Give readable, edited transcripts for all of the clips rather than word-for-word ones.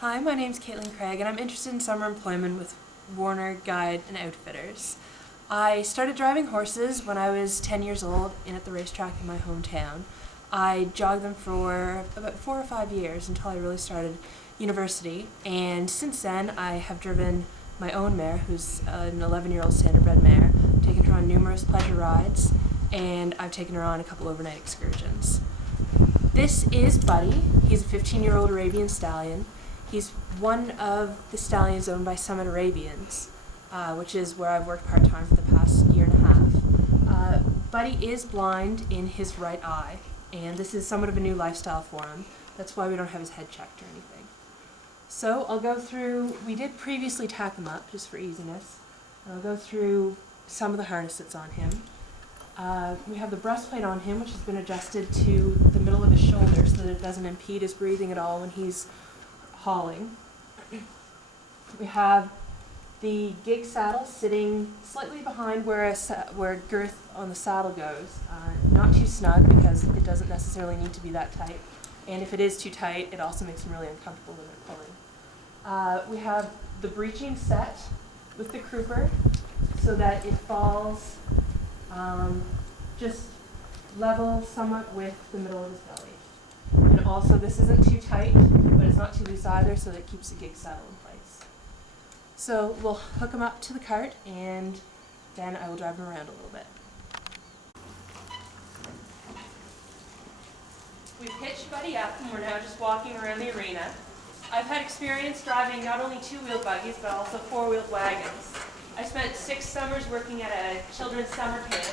Hi, my name's Katelynn Craig, and I'm interested in summer employment with Warner Guide and Outfitters. I started driving horses when I was 10 years old at the racetrack in my hometown. I jogged them for about 4 or 5 years until I really started university, and since then I have driven my own mare, who's an 11-year-old standardbred mare, taken her on numerous pleasure rides, and I've taken her on a couple overnight excursions. This is Buddy. He's a 15-year-old Arabian stallion. He's one of the stallions owned by Summit Arabians, which is where I've worked part-time for the past year and a half. Buddy is blind in his right eye, and this is somewhat of a new lifestyle for him. That's why we don't have his head checked or anything. So I'll go through, we did previously tack him up just for easiness, and I'll go through some of the harness that's on him. We have the breastplate on him, which has been adjusted to the middle of his shoulder so that it doesn't impede his breathing at all when he's hauling. We have the gig saddle sitting slightly behind where girth on the saddle goes. Not too snug because it doesn't necessarily need to be that tight. And if it is too tight, it also makes him really uncomfortable when they're pulling. We have the breeching set with the crupper so that it falls just level somewhat with the middle of his belly. And also this isn't too tight, but it's not too loose either, so that it keeps the gig saddle in place. So we'll hook him up to the cart, and then I will drive him around a little bit. We've hitched Buddy up, and we're now just walking around the arena. I've had experience driving not only two-wheeled buggies, but also four-wheeled wagons. I spent 6 summers working at a children's summer camp,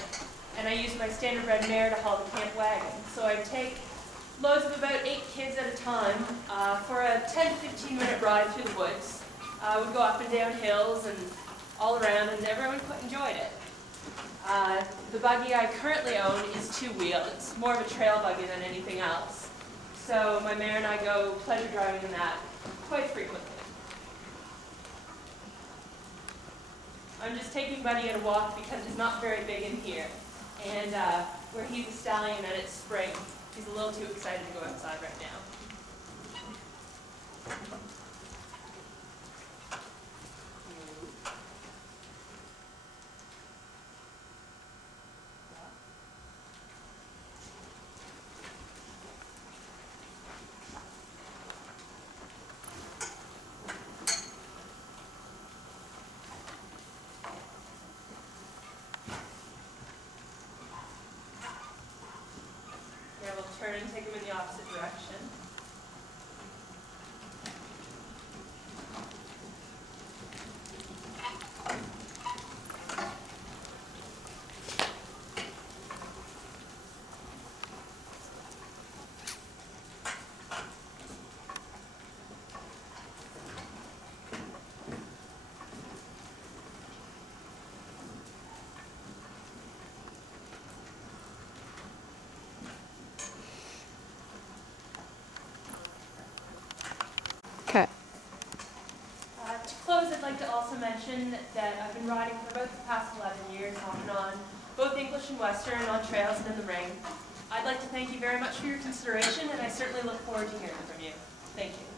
and I used my standardbred mare to haul the camp wagon. So I'd take loads of about 8 kids at a time for a 10-15 minute ride through the woods. We'd go up and down hills and all around, and everyone enjoyed it. The buggy I currently own is two-wheeled. It's more of a trail buggy than anything else. So my mare and I go pleasure driving in that quite frequently. I'm just taking Buddy at a walk because he's not very big in here. And where he's a stallion and it's spring, he's a little too excited to go outside right now. Now we'll turn and take him in the opposite direction. Okay. To close, I'd like to also mention that I've been riding for about the past 11 years off and on, both English and Western, on trails and in the ring. I'd like to thank you very much for your consideration, and I certainly look forward to hearing from you. Thank you.